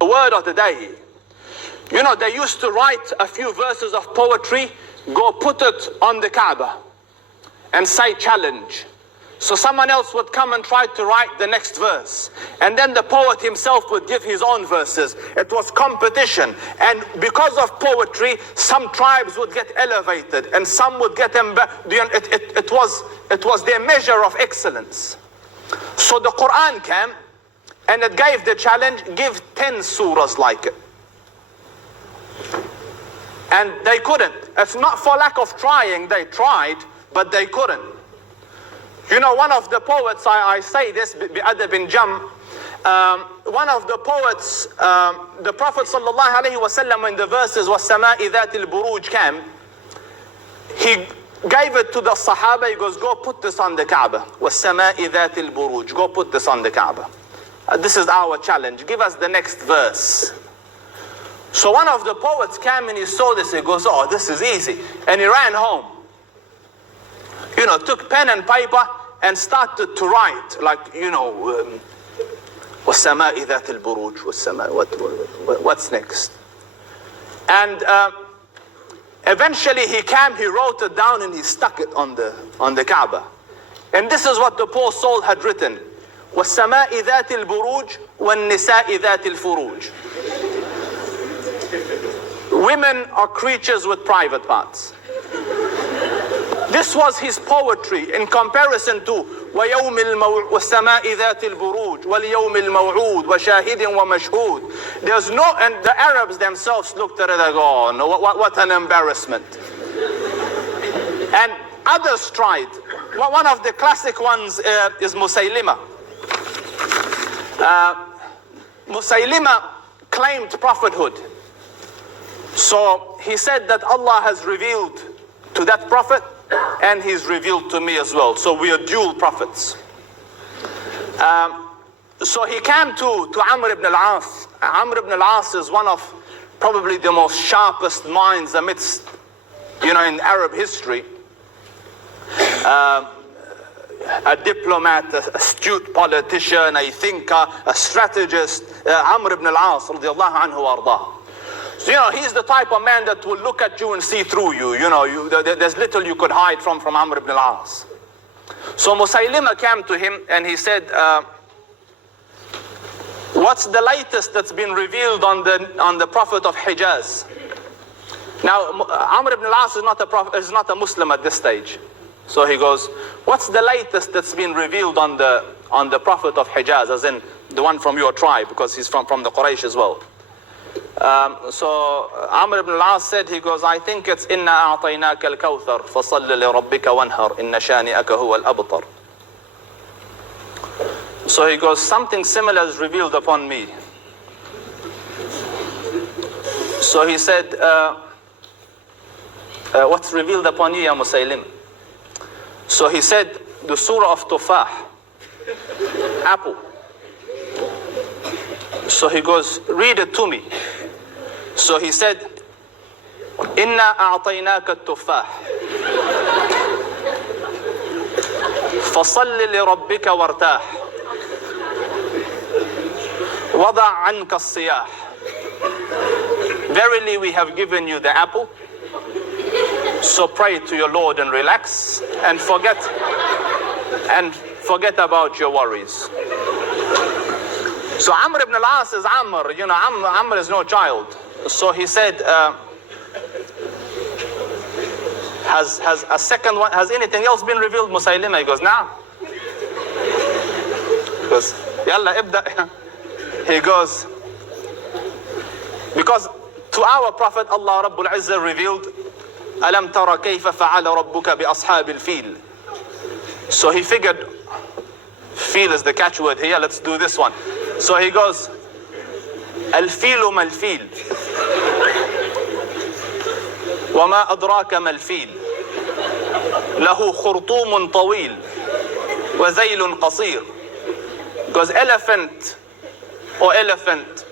The word of the day. You know, they used to write a few verses of poetry, go put it on the Kaaba and say challenge. So someone else would come and try to write the next verse. And then the poet himself would give his own verses. It was competition. And because of poetry, some tribes would get elevated and some would get it was their measure of excellence. So the Quran came and it gave the challenge, give 10 surahs like it. And they couldn't. It's not for lack of trying, they tried, but they couldn't. You know, one of the poets, I say this, بأدب جم, one of the poets, the Prophet sallallahu alaihi wasallam, when the verses وَالسَّمَاءِ ذَاتِ الْبُرُوجِ came, he gave it to the Sahaba. He goes, go put this on the Kaaba. وَالسَّمَاءِ ذَاتِ الْبُرُوجِ, go put this on the Kaaba. This is our challenge. Give us the next verse. So one of the poets came and he saw this. He goes, oh, this is easy. And he ran home. You know, took pen and paper and started to write, like, you know, وَالسَّمَاءِ ذَاتِ الْبُرُوجِ, what's next? And eventually he came, he wrote it down and he stuck it on the Kaaba. And this is what the poor soul had written. وَالسَّمَاءِ ذَاتِ الْبُرُوجِ وَالنِّسَاءِ ذَاتِ الْفُرُوجِ. Women are creatures with private parts. This was his poetry in comparison to وَيَوْمِ وَالسَّمَاءِ ذَاتِ الْبُرُوجِ وَالْيَوْمِ الْمَوْعُودِ وَشَاهِدٍ وَمَشْهُودٍ. There's no, and the Arabs themselves looked at it and go, oh, no, what an embarrassment. And others tried. One of the classic ones is Musaylima. Musaylima claimed prophethood. So he said that Allah has revealed to that prophet and he's revealed to me as well. So we are dual prophets. So he came to Amr ibn al-As. Amr ibn al-As is one of probably the most sharpest minds amidst, you know, in Arab history. A diplomat, an astute politician, a thinker, a strategist. Amr ibn al-As radiyallahu anhu wa ardah. So, you know, he's the type of man that will look at you and see through you. You know, there's little you could hide from Amr ibn al-As. So Musaylima came to him and he said, what's the latest that's been revealed on the Prophet of Hijaz? Now, Amr ibn al-As is not a Muslim at this stage. So he goes, what's the latest that's been revealed on the Prophet of Hijaz, as in the one from your tribe, because he's from the Quraysh as well. So Amr ibn al-As said, he goes, I think it's إِنَّا أَعْطَيْنَاكَ الْكَوْثَرَ فَصَلِّ لِرَبِّكَ وَانْهَرْ إِنَّ شَانِئَكَ هُوَ الْأَبْطَرُ. So he goes, something similar is revealed upon me. So he said, what's revealed upon you, Ya Musaylim? So he said, the surah of Tufah, apple. So he goes, read it to me. So he said, إِنَّا أَعْطَيْنَاكَ التُّفَّاحِ فَصَلِّ لِرَبِّكَ وَارْتَاحِ وَضَعْ عَنْكَ الصِّيَاحِ. Verily we have given you the apple, so pray to your Lord and relax and forget about your worries. So Amr ibn al-As is Amr. You know, Amr is no child. So he said, has a second one, has anything else been revealed, Musaylima? He goes, nah. He goes, Yalla ibda. He goes, because to our Prophet, Allah Rabbul Izzah revealed, Alam tara kayfa fa'ala rabbuka bi ashabil fil. So he figured, feel is the catchword here, let's do this one. So he goes, Al-filu mal-fil. وَمَا أَدْرَاكَ مَا-الْفِيل لَهُ خُرْطُومٌ طَوِيل وَذَيْلٌ قَصِير. Because elephant,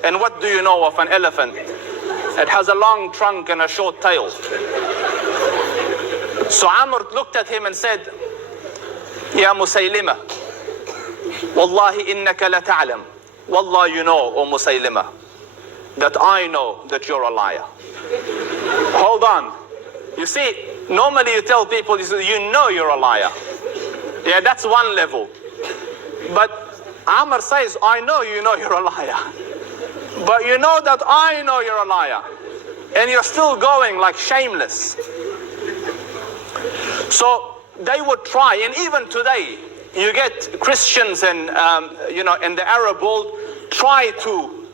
and what do you know of an elephant? It has a long trunk and a short tail. So Amr looked at him and said, Ya Musaylima, Wallahi innaka la ta'lam. Wallah, you know, O Musaylima, that I know that you're a liar. Hold on. You see, normally you tell people, you know you're a liar. Yeah, that's one level. But Amr says, I know you know you're a liar. But you know that I know you're a liar. And you're still going like shameless. So they would try, and even today, you get Christians and in the Arab world try to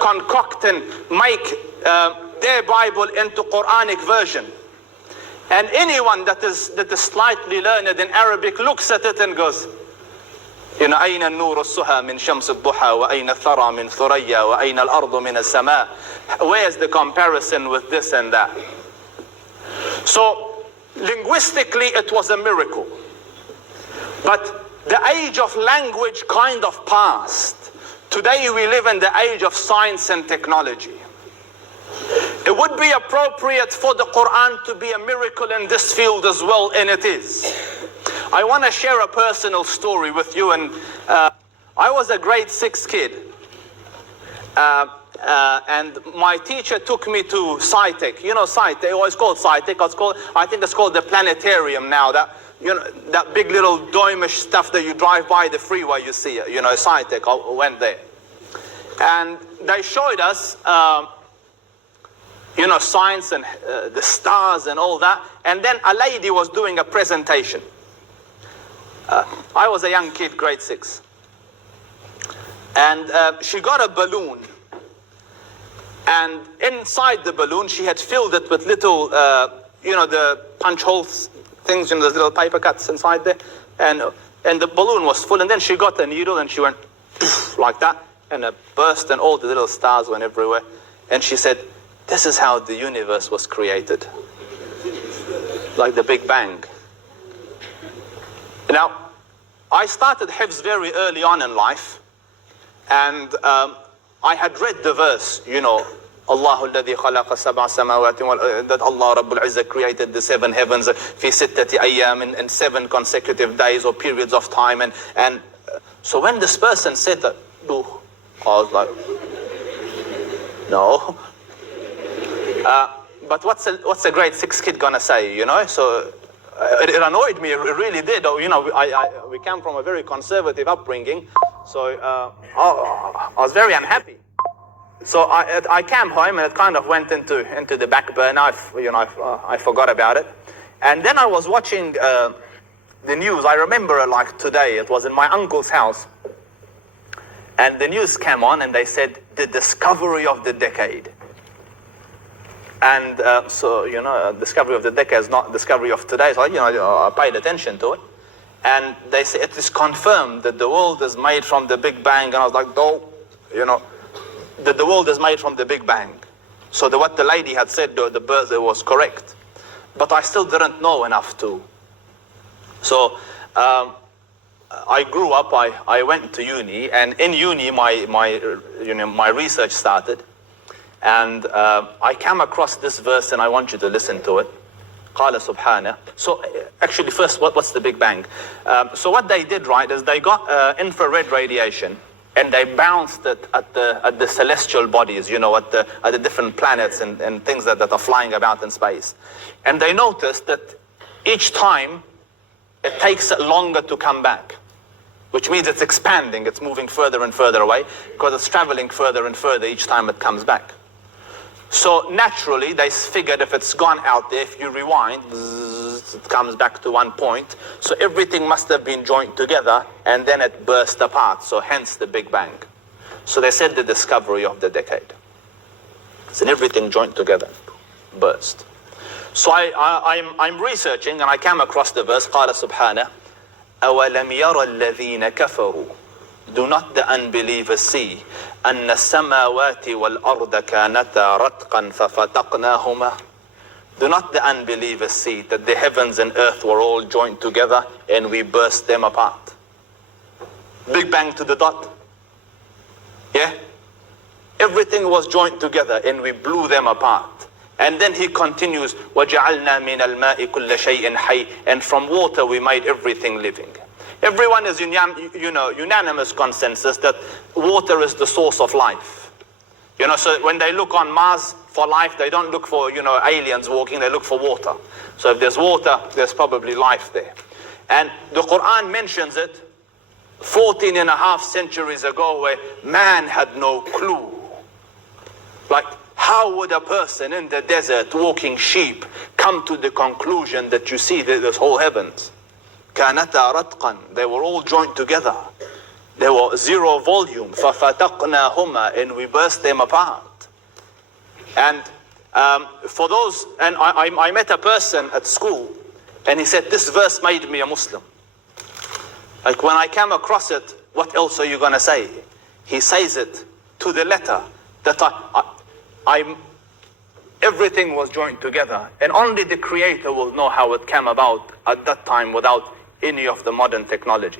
concoct and make their Bible into Quranic version. And anyone that is slightly learned in Arabic looks at it and goes, أين النور السهى من شمس الضحى وأين الثرى من ثريا وأين الأرض من السماء. Where's the comparison with this and that? So linguistically it was a miracle. But the age of language kind of passed. Today we live in the age of science and technology. It would be appropriate for the Quran to be a miracle in this field as well, and it is. I want to share a personal story with you. And I was a grade 6 kid. And my teacher took me to SciTech. You know SciTech, it was called SciTech. I think it's called the planetarium now. That big little domish stuff that you drive by the freeway, you see it. SciTech, I went there. And they showed us, science and the stars and all that. And then a lady was doing a presentation. I was a young kid, grade 6. And she got a balloon. And inside the balloon, she had filled it with little, the punch holes things, those little paper cuts inside there. And the balloon was full. And then she got a needle and she went like that. And it burst and all the little stars went everywhere. And she said, this is how the universe was created. Like the Big Bang. Now, I started Hifz very early on in life. And I had read the verse, Allahu alladhi khalaqa sab'a samawati, that Allah Rabbul Izzah created the 7 heavens fi sittati ayyam, in 7 consecutive days or periods of time. And so when this person said that, I was like, no. But what's a grade 6 kid gonna say, So it annoyed me, it really did. We come from a very conservative upbringing, so I was very unhappy. So I came home and it kind of went into the back burner. I forgot about it. And then I was watching the news. I remember it like today. It was in my uncle's house. And the news came on and they said, the discovery of the decade. And discovery of the decade is not discovery of today. So, I paid attention to it. And they say it is confirmed that the world is made from the Big Bang. And I was like, that the world is made from the Big Bang. So what the lady had said, the birth was correct. But I still didn't know enough to. So I grew up, I went to uni, and in uni my research started. And I came across this verse, and I want you to listen to it. قال سبحانه. So actually first, what's the Big Bang? So what they did, right, is they got infrared radiation, and they bounced it at the celestial bodies, at the different planets and things that are flying about in space. And they noticed that each time it takes it longer to come back, which means it's expanding, it's moving further and further away, because it's traveling further and further each time it comes back. So naturally, they figured if it's gone out there, if you rewind, it comes back to one point. So everything must have been joined together, and then it burst apart. So hence the Big Bang. So they said the discovery of the decade. So everything joined together, burst. So I'm researching, and I came across the verse, قال سبحانه, أَوَلَمْ يَرَ الَّذِينَ كَفَرُوا. Do not the unbelievers see أن السماوات والأرض كانتا رتقا ففتقناهما. Do not the unbelievers see that the heavens and earth were all joined together and we burst them apart? Big Bang to the dot. Yeah? Everything was joined together and we blew them apart. And then he continues, وَجَعَلْنَا مِنَ الْمَاءِ كُلَّ شَيْءٍ حَيٍّ. And from water we made everything living. Everyone is unanimous consensus that water is the source of life. You know, so when they look on Mars for life, they don't look for, you know, aliens walking, they look for water. So if there's water, there's probably life there. And the Quran mentions it 14 and a half centuries ago, where man had no clue. Like, how would a person in the desert walking sheep come to the conclusion that you see this whole heavens? كَانَتَا رَتْقًا. They were all joined together. They were zero volume. فَفَتَقْنَاهُمَا. And we burst them apart. And for those, and I met a person at school, and he said, this verse made me a Muslim. Like, when I came across it, what else are you going to say? He says it to the letter, that everything was joined together. And only the Creator will know how it came about at that time without any of the modern technology.